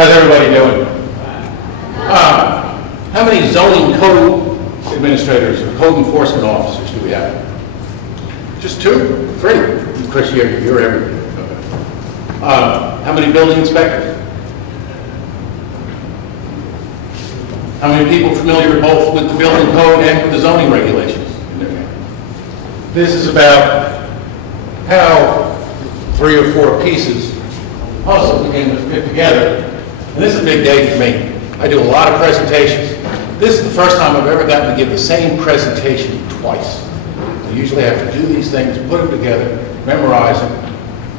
How's everybody doing? How many zoning code administrators or code enforcement officers do we have? Just 2? 3? Chris, you're everywhere. How many building inspectors? How many people familiar both with the building code and with the zoning regulations? This is about how 3 or 4 pieces of puzzle begin to fit together. And this is a big day for me. I do a lot of presentations. This is the first time I've ever gotten to give the same presentation twice. I usually have to do these things, put them together, memorize them,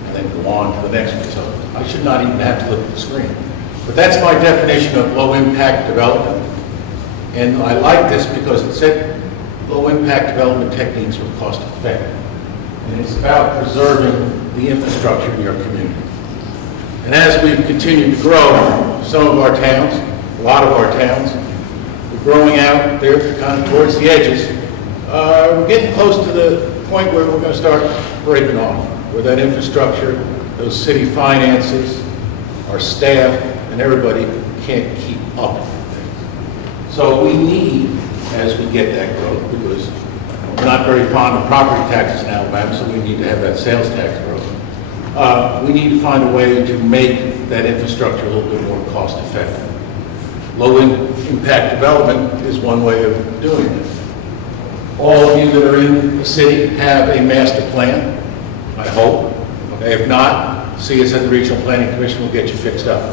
and then go on to the next one. So I should not even have to look at the screen. But that's my definition of low-impact development. And I like this because it said low-impact development techniques are cost-effective. And it's about preserving the infrastructure in your community. And as we've continued to grow, some of our towns, a lot of our towns, we're growing out there kind of towards the edges. We're getting close to the point where we're going to start breaking off, where that infrastructure, those city finances, our staff, and everybody can't keep up with things. So we need, as we get that growth, because we're not very fond of property taxes in Alabama, so we need to have that sales tax growth. We need to find a way to make that infrastructure a little bit more cost effective. Low impact development is one way of doing it. All of you that are in the city have a master plan, I hope. If not, see us at the Regional Planning Commission, we'll get you fixed up.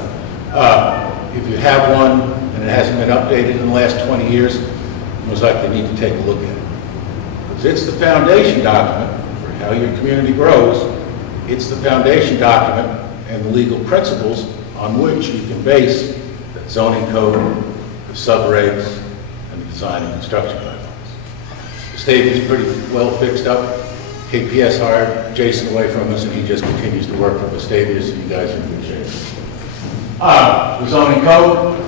If you have one and it hasn't been updated in the last 20 years, it most likely need to take a look at it. Because it's the foundation document for how your community grows. It's the foundation document and the legal principles on which you can base the zoning code, the sub-regs, and the design and construction guidelines. The stadium's pretty well fixed up. KPS hired Jason away from us, and he just continues to work for the stadium, so you guys are in good shape. The zoning code,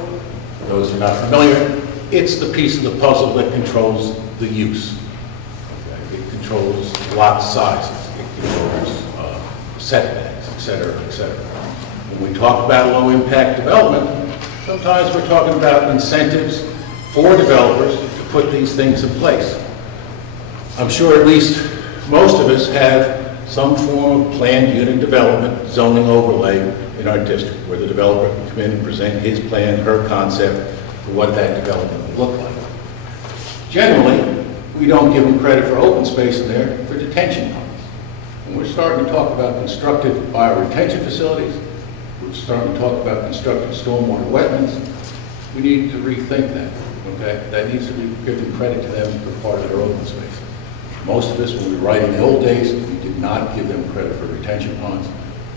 for those who are not familiar, it's the piece of the puzzle that controls the use. Okay? It controls lot sizes. It controls setbacks, et cetera, et cetera. When we talk about low-impact development, sometimes we're talking about incentives for developers to put these things in place. I'm sure at least most of us have some form of planned unit development, zoning overlay in our district, where the developer can come in and present his plan, her concept for what that development will look like. Generally, we don't give them credit for open space in there for detention ponds. When we're starting to talk about constructed bioretention facilities, we're starting to talk about constructed stormwater wetlands, we need to rethink that, okay? That needs to be given credit to them for part of their open space. Most of us, when we were writing in the old days, we did not give them credit for retention ponds.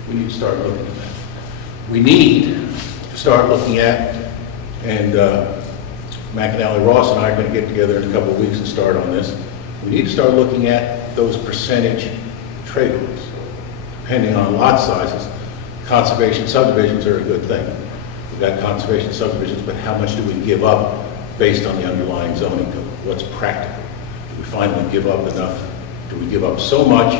We need to start looking at that. We need to start looking at, and McAnally Ross and I are going to get together in a couple of weeks and start on this. We need to start looking at those percentage trade-offs. Depending on lot sizes, conservation subdivisions are a good thing. We've got conservation subdivisions, but how much do we give up based on the underlying zoning code? What's practical? Do we finally give up enough? Do we give up so much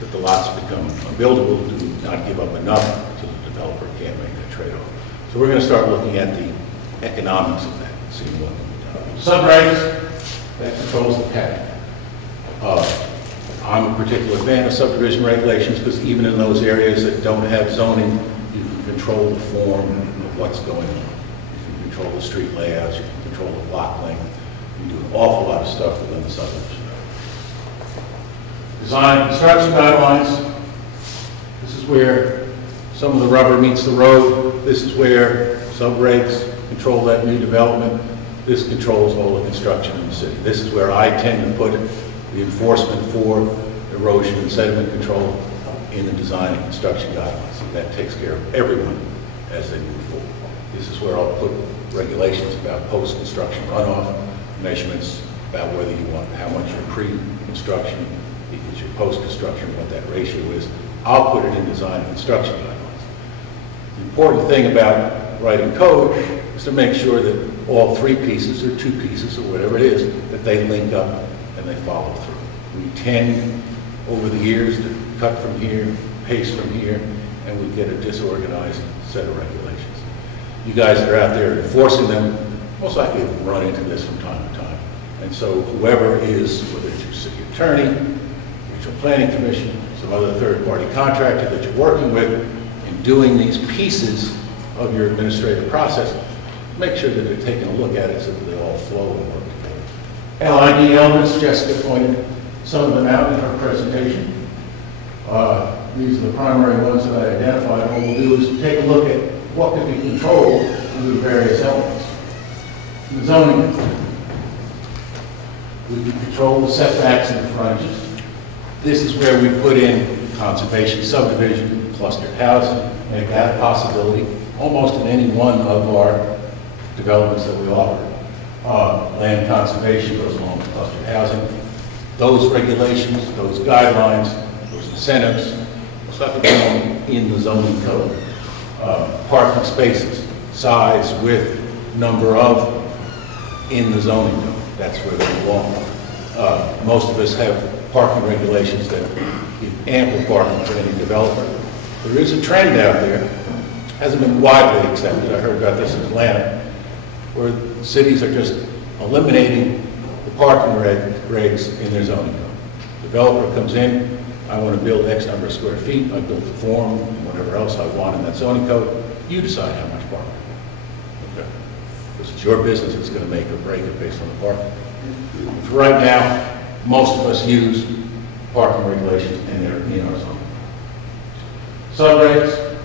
that the lots become unbuildable? Do we not give up enough so the developer can't make that trade-off? So we're going to start looking at the economics of that, seeing what can be done. Subregs, that controls the pattern. I'm a particular fan of subdivision regulations because even in those areas that don't have zoning, you can control the form of what's going on. You can control the street layouts, you can control the block length. You can do an awful lot of stuff within the subdivision. Design and construction guidelines. This is where some of the rubber meets the road. This is where sub-regs control that new development. This controls all the construction in the city. This is where I tend to put the enforcement for erosion and sediment control in the design and construction guidelines. That takes care of everyone as they move forward. This is where I'll put regulations about post-construction runoff, measurements about whether you want, how much your pre-construction equals your post-construction, what that ratio is. I'll put it in design and construction guidelines. The important thing about writing code is to make sure that all 3 pieces or 2 pieces or whatever it is, that they link up and they follow through. We tend over the years to cut from here, paste from here, and we get a disorganized set of regulations. you guys that are out there enforcing them, most likely run into this from time to time. And so whoever is, whether it's your city attorney, regional planning commission, some other third-party contractor that you're working with in doing these pieces of your administrative process, make sure that they're taking a look at it so that they all flow and work together. LID elements, Jessica pointed some of them out in her presentation. These are the primary ones that I identified. What we'll do is take a look at what can be controlled through the various elements. The zoning, we can control the setbacks and the frontages. This is where we put in conservation, subdivision, clustered housing, make that a possibility almost in any one of our developments that we offer. Land conservation goes along with clustered housing. Those regulations, those guidelines, those incentives, stuff going in the zoning code. Parking spaces, size, width, number of, in the zoning code. That's where they belong. Most of us have parking regulations that give ample parking for any developer. There is a trend out there, hasn't been widely accepted. I heard about this in Atlanta, where cities are just eliminating the parking regs in their zoning code. Developer comes in, I want to build X number of square feet, I built the form, whatever else I want in that zoning code, you decide how much parking. Okay. Because it's your business, it's going to make or break it based on the parking. For right now, most of us use parking regulations and they're in our zone. Subregs,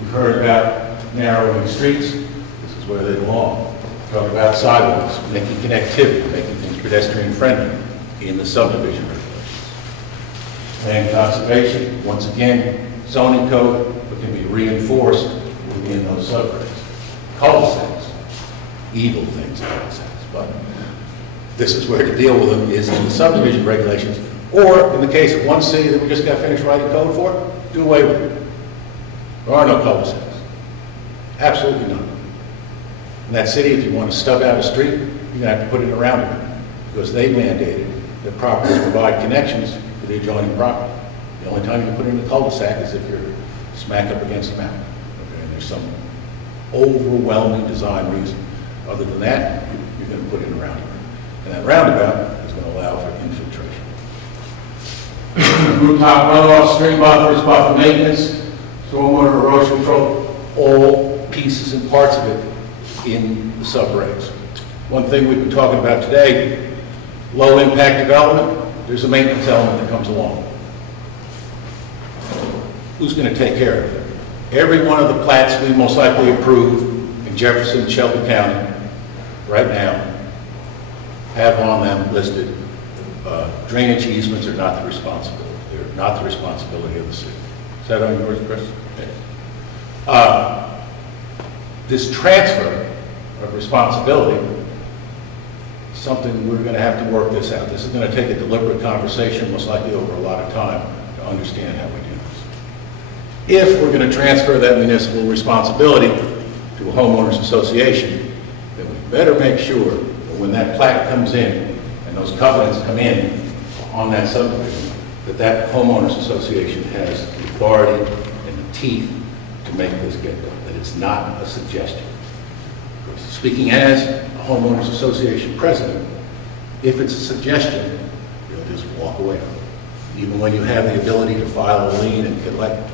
we've heard about narrowing streets. This is where they belong. Talk about sidewalks, making connectivity, making things pedestrian friendly in the subdivision regulations. Land conservation, once again, zoning code, but can be reinforced within those subregs. Cul-de-sacs, evil things, cul-de-sacs, but this is where to deal with them is in the subdivision regulations, or in the case of one city that we just got finished writing code for, do away with it. There are no cul-de-sacs. Absolutely none. In that city, if you want to stub out a street, you're going to have to put it around it, because they mandated that properties provide connections to the adjoining property. The only time you can put in a cul-de-sac is if you're smack up against a mountain. Okay? And there's some overwhelming design reason. Other than that, you're going to put in a roundabout. And that roundabout is going to allow for infiltration. Rooftop runoff, stream buffers, buffer maintenance, stormwater erosion control, all pieces and parts of it in the subregs. One thing we've been talking about today, low impact development, there's a maintenance element that comes along. Who's going to take care of it? Every one of the plats we most likely approve in Jefferson and Shelby County right now have on them listed drainage easements are not the responsibility. They're not the responsibility of the city. Is that on yours, Chris? Yes. This transfer of responsibility is something we're going to have to work this out. This is going to take a deliberate conversation, most likely over a lot of time, to understand how we do this. If we're going to transfer that municipal responsibility to a homeowners association, then we better make sure that when that plat comes in and those covenants come in on that subdivision, that that homeowners association has the authority and the teeth to make this get done, that it's not a suggestion. Speaking as a homeowners association president, if it's a suggestion, you'll just walk away from it. Even when you have the ability to file a lien and collect,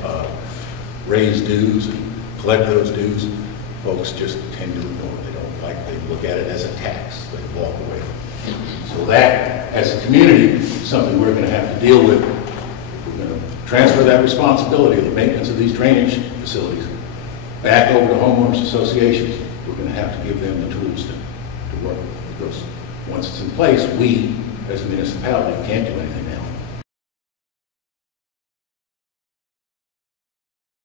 raise dues and collect those dues, folks just tend to ignore it. They don't like, they look at it as a tax. They walk away from it. So that, as a community, is something we're going to have to deal with. We're going to transfer that responsibility of the maintenance of these drainage facilities back over to homeowners associations. We're going to have to give them the tools to work with, because once it's in place, we, as a municipality, can't do anything